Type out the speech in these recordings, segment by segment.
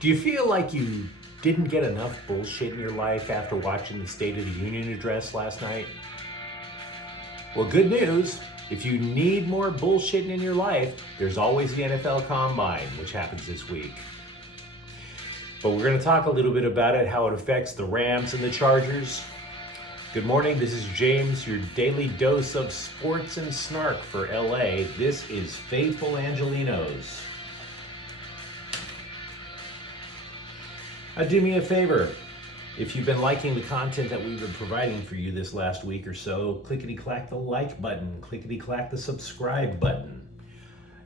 Do you feel like you didn't get enough bullshit in your life after watching the State of the Union address last night? Well, good news. If you need more bullshit in your life, there's always the NFL Combine, which happens this week. But we're going to talk a little bit about it, how it affects the Rams and the Chargers. Good morning, this is James, your daily dose of sports and snark for LA. This is Faithful Angelinos. Do me a favor. If you've been liking the content that we've been providing for you this last week or so, clickety-clack the like button, clickety-clack the subscribe button.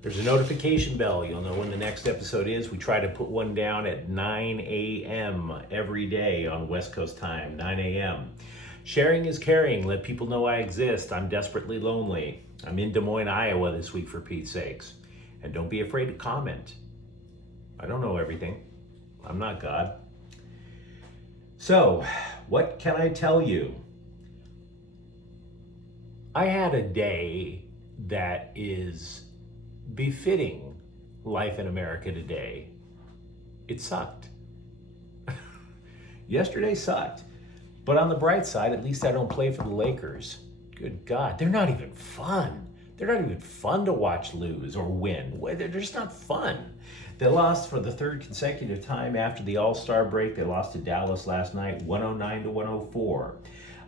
There's a notification bell. You'll know when the next episode is. We try to put one down at 9 a.m. every day on West Coast time, 9 a.m. Sharing is caring. Let people know I exist. I'm desperately lonely. I'm in Des Moines, Iowa this week, for Pete's sakes. And don't be afraid to comment. I don't know everything. I'm not God. So, what can I tell you? I had a day that is befitting life in America today. It sucked. Yesterday sucked. But on the bright side, at least I don't play for the Lakers. Good God, they're not even fun. They're not even fun to watch lose or win. They're just not fun. They lost for the third consecutive time after the All-Star break. They lost to Dallas last night, 109-104.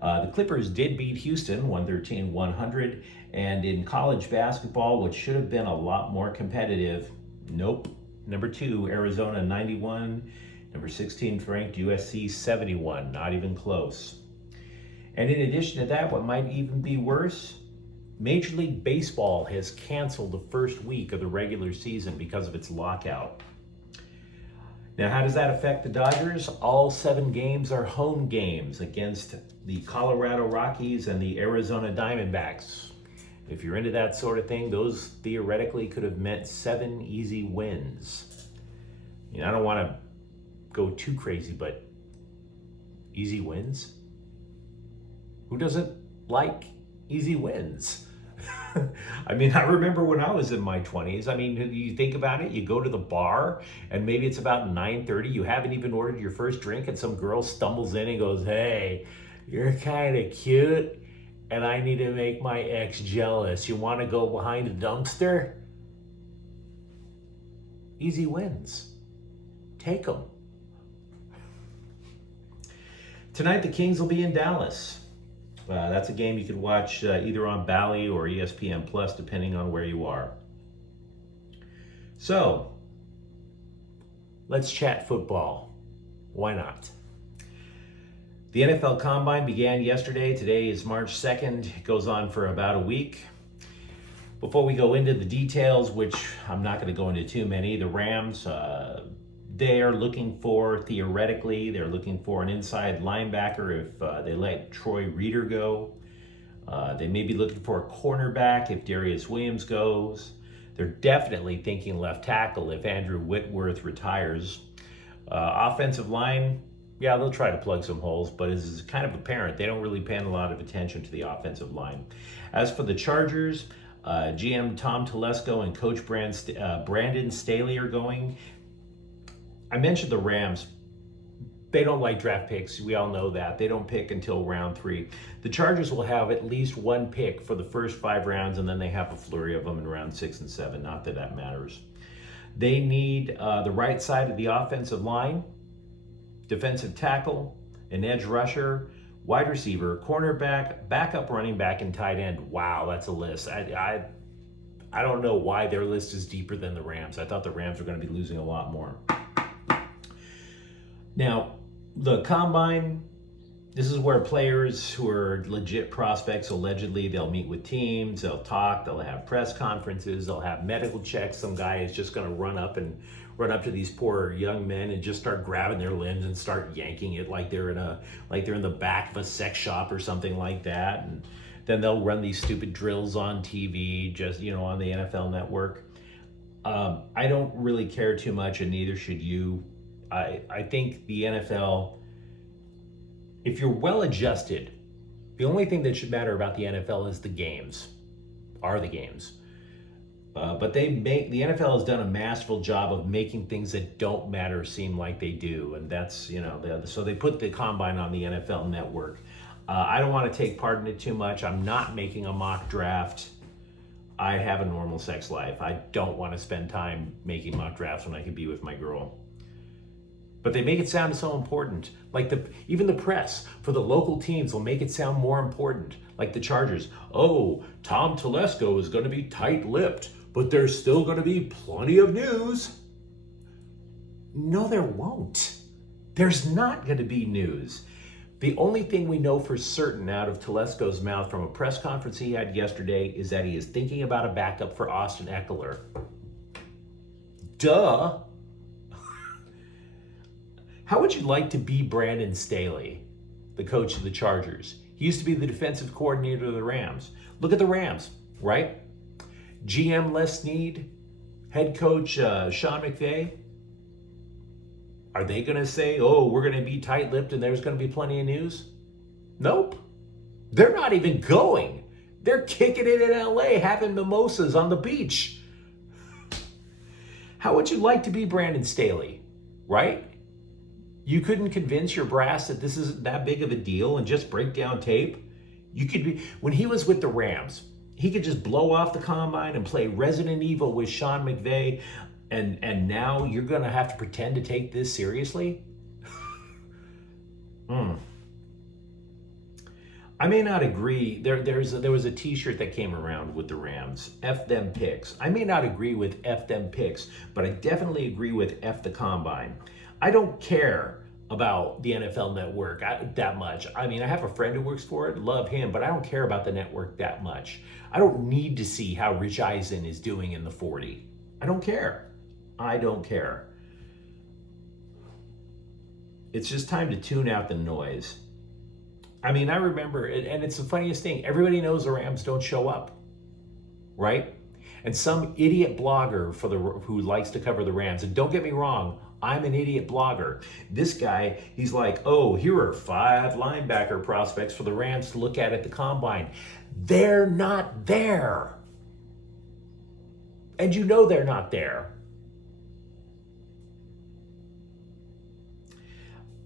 The Clippers did beat Houston, 113-100. And in college basketball, which should have been a lot more competitive, nope. Number 2, Arizona, 91. Number 16 ranked USC, 71. Not even close. And in addition to that, what might even be worse, Major League Baseball has canceled the first week of the regular season because of its lockout. Now, how does that affect the Dodgers? All 7 games are home games against the Colorado Rockies and the Arizona Diamondbacks. If you're into that sort of thing, those theoretically could have meant 7 easy wins. You know, I don't want to go too crazy, but easy wins? Who doesn't like easy wins? I mean, I remember when I was in my 20s. I mean, you think about it, you go to the bar and maybe it's about 9:30. You haven't even ordered your first drink and some girl stumbles in and goes, "Hey, you're kind of cute and I need to make my ex jealous. You want to go behind a dumpster?" Easy wins. Take them. Tonight, the Kings will be in Dallas. That's a game you could watch either on Bally or ESPN Plus, depending on where you are. So, let's chat football. Why not? The NFL Combine began yesterday. Today is March 2nd. It goes on for about a week. Before we go into the details, which I'm not going to go into too many, the Rams, they're looking for, theoretically, they're looking for an inside linebacker if they let Troy Reeder go. They may be looking for a cornerback if Darius Williams goes. They're definitely thinking left tackle if Andrew Whitworth retires. Offensive line, yeah, they'll try to plug some holes, but it's kind of apparent they don't really pay a lot of attention to the offensive line. As for the Chargers, GM Tom Telesco and Coach Brandon Staley are going. I mentioned the Rams. They don't like draft picks. We all know that. They don't pick until round 3. The Chargers will have at least 1 pick for the first 5 rounds, and then they have a flurry of them in round 6 and 7. Not that that matters. They need the right side of the offensive line, defensive tackle, an edge rusher, wide receiver, cornerback, backup running back, and tight end. Wow, that's a list. I don't know why their list is deeper than the Rams. I thought the Rams were going to be losing a lot more. Now, the Combine, this is where players who are legit prospects, allegedly, they'll meet with teams, they'll talk, they'll have press conferences, they'll have medical checks. Some guy is just going to run up to these poor young men and just start grabbing their limbs and start yanking it like they're in the back of a sex shop or something like that. And then they'll run these stupid drills on TV, just, on the NFL Network. I don't really care too much, and neither should you. I think the NFL, if you're well adjusted, the only thing that should matter about the NFL is the games. But the NFL has done a masterful job of making things that don't matter seem like they do, and that's so they put the combine on the NFL Network. I don't want to take part in it too much. I'm not making a mock draft. I have a normal sex life. I don't want to spend time making mock drafts when I could be with my girl. But they make it sound so important. Like even the press for the local teams will make it sound more important. Like the Chargers. Oh, Tom Telesco is going to be tight-lipped, but there's still going to be plenty of news. No, there won't. There's not going to be news. The only thing we know for certain out of Telesco's mouth from a press conference he had yesterday is that he is thinking about a backup for Austin Eckler. Duh. How would you like to be Brandon Staley, the coach of the Chargers? He used to be the defensive coordinator of the Rams. Look at the Rams, right? GM Les Snead, head coach Sean McVay. Are they going to say, oh, we're going to be tight-lipped and there's going to be plenty of news? Nope. They're not even going. They're kicking it in LA, having mimosas on the beach. How would you like to be Brandon Staley, right? You couldn't convince your brass that this isn't that big of a deal and just break down tape? You could be, when he was with the Rams, he could just blow off the combine and play Resident Evil with Sean McVay, and now you're going to have to pretend to take this seriously? I may not agree. There was a t-shirt that came around with the Rams, F them picks. I may not agree with F them picks, but I definitely agree with F the combine. I don't care about the NFL Network that much. I mean, I have a friend who works for it, love him, but I don't care about the network that much. I don't need to see how Rich Eisen is doing in the 40. I don't care. I don't care. It's just time to tune out the noise. I mean, I remember, and it's the funniest thing, everybody knows the Rams don't show up, right? And some idiot blogger who likes to cover the Rams, and don't get me wrong, I'm an idiot blogger. This guy, he's like, oh, here are 5 linebacker prospects for the Rams to look at the combine. They're not there. And you know they're not there.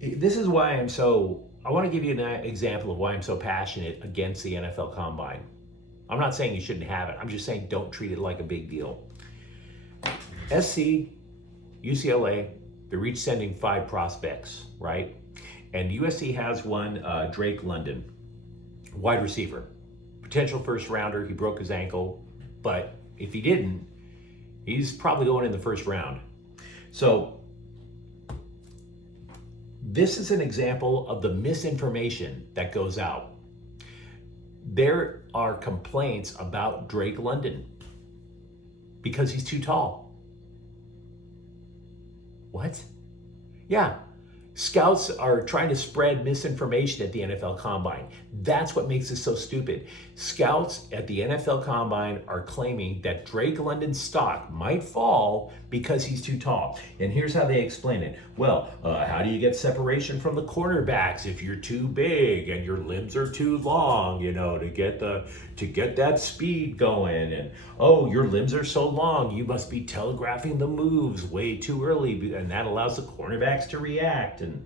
This is why I want to give you an example of why I'm so passionate against the NFL Combine. I'm not saying you shouldn't have it. I'm just saying don't treat it like a big deal. SC, UCLA, they're each sending 5 prospects, right? And USC has one, Drake London, wide receiver. Potential first rounder. He broke his ankle, but if he didn't, he's probably going in the first round. So this is an example of the misinformation that goes out. There are complaints about Drake London because he's too tall. What? Yeah. Scouts are trying to spread misinformation at the NFL Combine. That's what makes this so stupid. Scouts at the NFL Combine are claiming that Drake London's stock might fall because he's too tall. And here's how they explain it. Well, how do you get separation from the quarterbacks if you're too big and your limbs are too long, to get that speed going? And oh, your limbs are so long, you must be telegraphing the moves way too early, and that allows the cornerbacks to react. And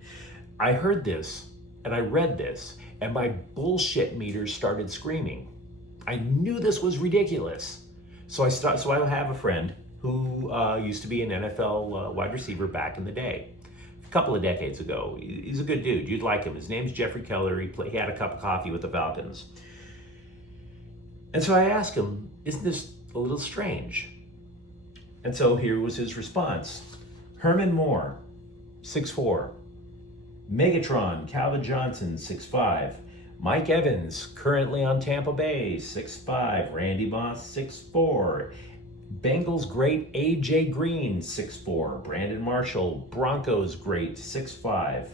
I heard this and I read this and my bullshit meters started screaming. I knew this was ridiculous. So I have a friend who used to be an NFL wide receiver back in the day, a couple of decades ago. He's a good dude. You'd like him. His name's Jeffrey Keller. He had a cup of coffee with the Falcons. And so I asked him, isn't this a little strange? And so here was his response. Herman Moore, 6'4". Megatron, Calvin Johnson, 6'5". Mike Evans, currently on Tampa Bay, 6'5". Randy Moss, 6'4". Bengals great AJ Green, 6'4". Brandon Marshall, Broncos great, 6'5".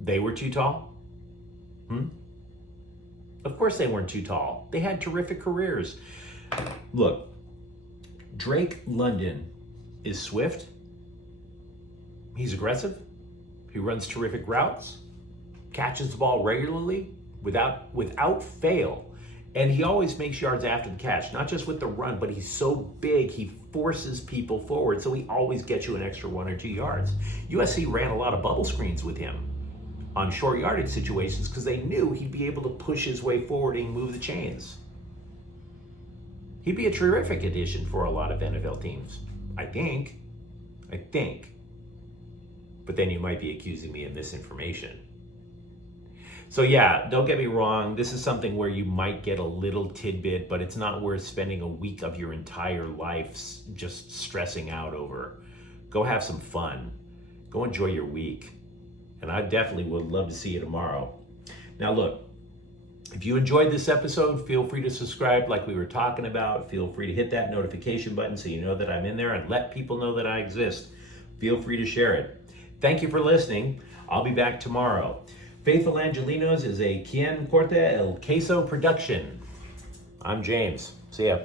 They were too tall? Of course they weren't too tall. They had terrific careers. Look, Drake London is swift. He's aggressive. He runs terrific routes, catches the ball regularly without fail. And he always makes yards after the catch, not just with the run, but he's so big, he forces people forward, so he always gets you an extra 1 or 2 yards. USC ran a lot of bubble screens with him on short yardage situations because they knew he'd be able to push his way forward and move the chains. He'd be a terrific addition for a lot of NFL teams, I think. But then you might be accusing me of misinformation. So yeah, don't get me wrong, this is something where you might get a little tidbit, but it's not worth spending a week of your entire life just stressing out over. Go have some fun. Go enjoy your week. And I definitely would love to see you tomorrow. Now look, if you enjoyed this episode, feel free to subscribe like we were talking about. Feel free to hit that notification button so you know that I'm in there, and let people know that I exist. Feel free to share it. Thank you for listening. I'll be back tomorrow. Faithful Angelinos is a Quien Corta el Queso production. I'm James. See ya.